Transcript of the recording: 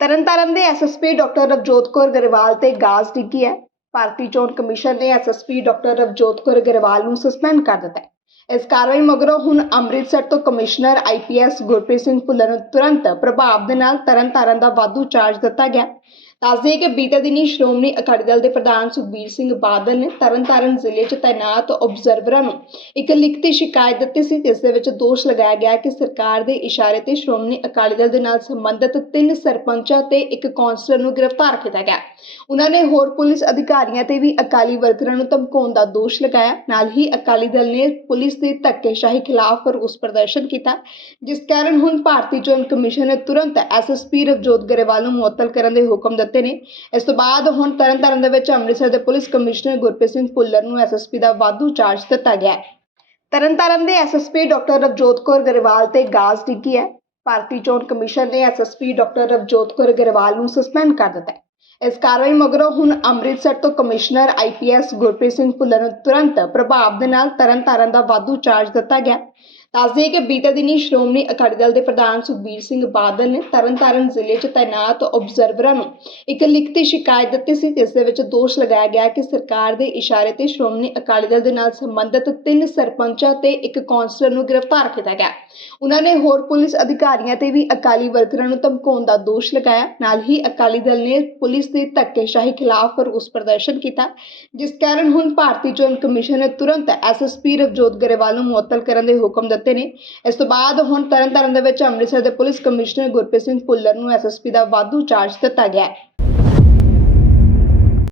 ਤਰਨਤਾਰਨ ਦੇ SSP doctor Ravjot Kaur Grewal ਤੇ ਗਾਜ਼ ਡਿੱਗੀ ਹੈ। ਭਾਰਤੀ ਚੋਣ ਕਮਿਸ਼ਨ ਨੇ ਐਸਐਸਪੀ ਡਾਕਟਰ ਰਵਜੋਤ ਕੌਰ ਗਰੇਵਾਲ ਨੂੰ ਸਸਪੈਂਡ ਕਰ ਦਿੱਤਾ ਹੈ। ਇਸ ਕਾਰਵਾਈ ਮਗਰੋਂ ਹੁਣ ਅੰਮ੍ਰਿਤਸਰ ਤੋਂ ਕਮਿਸ਼ਨਰ ਆਈਪੀਐਸ ਗੁਰਪ੍ਰੀਤ ਸਿੰਘ ਭੁੱਲਰ ਨੂੰ ਤੁਰੰਤ ਪ੍ਰਭਾਵ ਦੇ ਨਾਲ ਤਰਨਤਾਰਨ ਦਾ ਵਾਧੂ ਚਾਰਜ ਦਿੱਤਾ ਗਿਆ। ਦੱਸਦੇ ਕਿ ਬੀਤੇ ਦਿਨੀ ਸ਼੍ਰੋਮਣੀ ਅਕਾਲੀ ਦਲ ਦੇ ਪ੍ਰਧਾਨ ਸੁਖਬੀਰ ਸਿੰਘ ਬਾਦਲ ਨੇ ਤਰਨਤਾਰਨ ਜ਼ਿਲ੍ਹੇ 'ਚ ਤਾਇਨਾਤ ਆਬਜ਼ਰਵਰਾਂ ਨੂੰ ਇੱਕ ਲਿਖਤੀ ਸ਼ਿਕਾਇਤ ਦਿੱਤੀ ਸੀ, ਜਿਸ ਦੇ ਵਿੱਚ ਦੋਸ਼ ਲਗਾਇਆ ਗਿਆ ਕਿ ਸਰਕਾਰ ਦੇ ਇਸ਼ਾਰੇ ਤੇ ਸ਼੍ਰੋਮਣੀ ਅਕਾਲੀ ਦਲ ਦੇ ਨਾਲ ਸੰਬੰਧਿਤ ਤਿੰਨ ਸਰਪੰਚਾਂ ਤੇ ਇੱਕ ਕੌਂਸਲਰ ਨੂੰ ਗ੍ਰਿਫਤਾਰ ਕੀਤਾ ਗਿਆ। ਉਹਨਾਂ ਨੇ ਹੋਰ ਪੁਲਿਸ ਅਧਿਕਾਰੀਆਂ ਤੇ ਵੀ ਅਕਾਲੀ ਵਰਕਰਾਂ ਨੂੰ ਧਮਕਾਉਣ ਦਾ ਦੋਸ਼ ਲਗਾਇਆ। ਨਾਲ ਹੀ ਅਕਾਲੀ ਦਲ ਨੇ ਪੁਲਿਸ ਦੇ ਧੱਕੇਸ਼ਾਹੀ ਖਿਲਾਫ ਰੋਸ ਪ੍ਰਦਰਸ਼ਨ ਕੀਤਾ, ਜਿਸ ਕਾਰਨ ਹੁਣ ਭਾਰਤੀ ਚੋਣ ਕਮਿਸ਼ਨ ਨੇ ਤੁਰੰਤ ਐਸਐਸਪੀ ਰਵਜੋਤ ਗਰੇਵਾਲ ਨੂੰ ਮੁਅੱਤਲ ਕਰਨ ਦੇ ਹੁਕਮ ਦਿੱਤੇ ਨੇ। ਇਸ ਤੋਂ ਬਾਅਦ ਹੁਣ ਤਰਨਤਾਰਨ ਦੇ ਵਿੱਚ ਅੰਮ੍ਰਿਤਸਰ ਦੇ ਪੁਲਿਸ ਕਮਿਸ਼ਨਰ ਗੁਰਪ੍ਰੀਤ ਸਿੰਘ ਭੁੱਲਰ ਨੂੰ ਐਸਐਸਪੀ ਦਾ ਵਾਧੂ ਚਾਰਜ ਦਿੱਤਾ ਗਿਆ ਹੈ। ਤਰਨਤਾਰਨ ਦੇ ਐਸਐਸਪੀ ਡਾਕਟਰ ਰਵਜੋਤ ਕੌਰ ਗਰੇਵਾਲ ਤੇ ਗਾਜ਼ ਡਿੱਗੀ ਹੈ। ਭਾਰਤੀ ਚੋਣ ਕਮਿਸ਼ਨ ਨੇ ਐਸਐਸਪੀ ਡਾਕਟਰ ਰਵਜੋਤ ਕੌਰ ਗਰੇਵਾਲ ਨੂੰ ਸਸਪੈਂਡ ਕਰ ਦਿੱਤਾ ਹੈ। ਇਸ ਕਾਰਵਾਈ ਮਗਰੋਂ ਹੁਣ ਅੰਮ੍ਰਿਤਸਰ ਤੋਂ ਕਮਿਸ਼ਨਰ ਆਈਪੀਐਸ ਗੁਰਪ੍ਰੀਤ ਸਿੰਘ ਭੁੱਲਰ ਨੂੰ ਤੁਰੰਤ ਪ੍ਰਭਾਵ ਦੇ ਨਾਲ ਤਰਨਤਾਰਨ ਦਾ ਵਾਧੂ ਚਾਰਜ ਦਿੱਤਾ ਗਿਆ। ਦੱਸਦੇ ਕਿ ਬੀਤੇ ਦਿਨੀ ਸ਼੍ਰੋਮਣੀ ਅਕਾਲੀ ਦਲ ਦੇ ਪ੍ਰਧਾਨ ਸੁਖਬੀਰ ਸਿੰਘ ਬਾਦਲ ਨੇ ਤਰਨਤਾਰਨ ਜ਼ਿਲ੍ਹੇ 'ਚ ਤਾਇਨਾਤ ਆਬਜ਼ਰਵਰਾਂ ਨੂੰ ਇੱਕ ਲਿਖਤੀ ਸ਼ਿਕਾਇਤ ਦਿੱਤੀ ਸੀ, ਜਿਸ ਦੇ ਵਿੱਚ ਦੋਸ਼ ਲਗਾਇਆ ਗਿਆ ਕਿ ਸਰਕਾਰ ਦੇ ਇਸ਼ਾਰੇ ਤੇ ਸ਼੍ਰੋਮਣੀ ਅਕਾਲੀ ਦਲ ਦੇ ਨਾਲ ਸੰਬੰਧਿਤ ਤਿੰਨ ਸਰਪੰਚਾਂ ਤੇ ਇੱਕ ਕੌਂਸਲਰ ਨੂੰ ਗ੍ਰਿਫਤਾਰ ਕੀਤਾ ਗਿਆ। ਉਹਨਾਂ ਨੇ ਹੋਰ ਪੁਲਿਸ ਅਧਿਕਾਰੀਆਂ ਤੇ ਵੀ ਅਕਾਲੀ ਵਰਕਰਾਂ ਨੂੰ ਧਮਕਾਉਣ ਦਾ ਦੋਸ਼ ਲਗਾਇਆ। ਨਾਲ ਹੀ ਅਕਾਲੀ ਦਲ ਨੇ ਪੁਲਿਸ ਦੇ ਧੱਕੇਸ਼ਾਹੀ ਖਿਲਾਫ ਰੋਸ ਪ੍ਰਦਰਸ਼ਨ ਕੀਤਾ, ਜਿਸ ਕਾਰਨ ਹੁਣ ਭਾਰਤੀ ਚੋਣ ਕਮਿਸ਼ਨ ਨੇ ਤੁਰੰਤ ਐਸਐਸਪੀ ਰਵਜੋਤ ਗਰੇਵਾਲ ਨੂੰ ਮੁਅੱਤਲ ਕਰਨ ਦੇ ਹੁਕਮ ਦਿੱਤੇ ਨੇ। ਇਸ ਤੋਂ ਬਾਅਦ ਹੁਣ ਤਰਨਤਾਰਨ ਦੇ ਵਿੱਚ ਅੰਮ੍ਰਿਤਸਰ ਦੇ ਪੁਲਿਸ ਕਮਿਸ਼ਨਰ ਗੁਰਪ੍ਰੀਤ ਸਿੰਘ ਭੁੱਲਰ ਨੂੰ ਐਸਐਸਪੀ ਦਾ ਵਾਧੂ ਚਾਰਜ ਦਿੱਤਾ ਗਿਆ ਹੈ।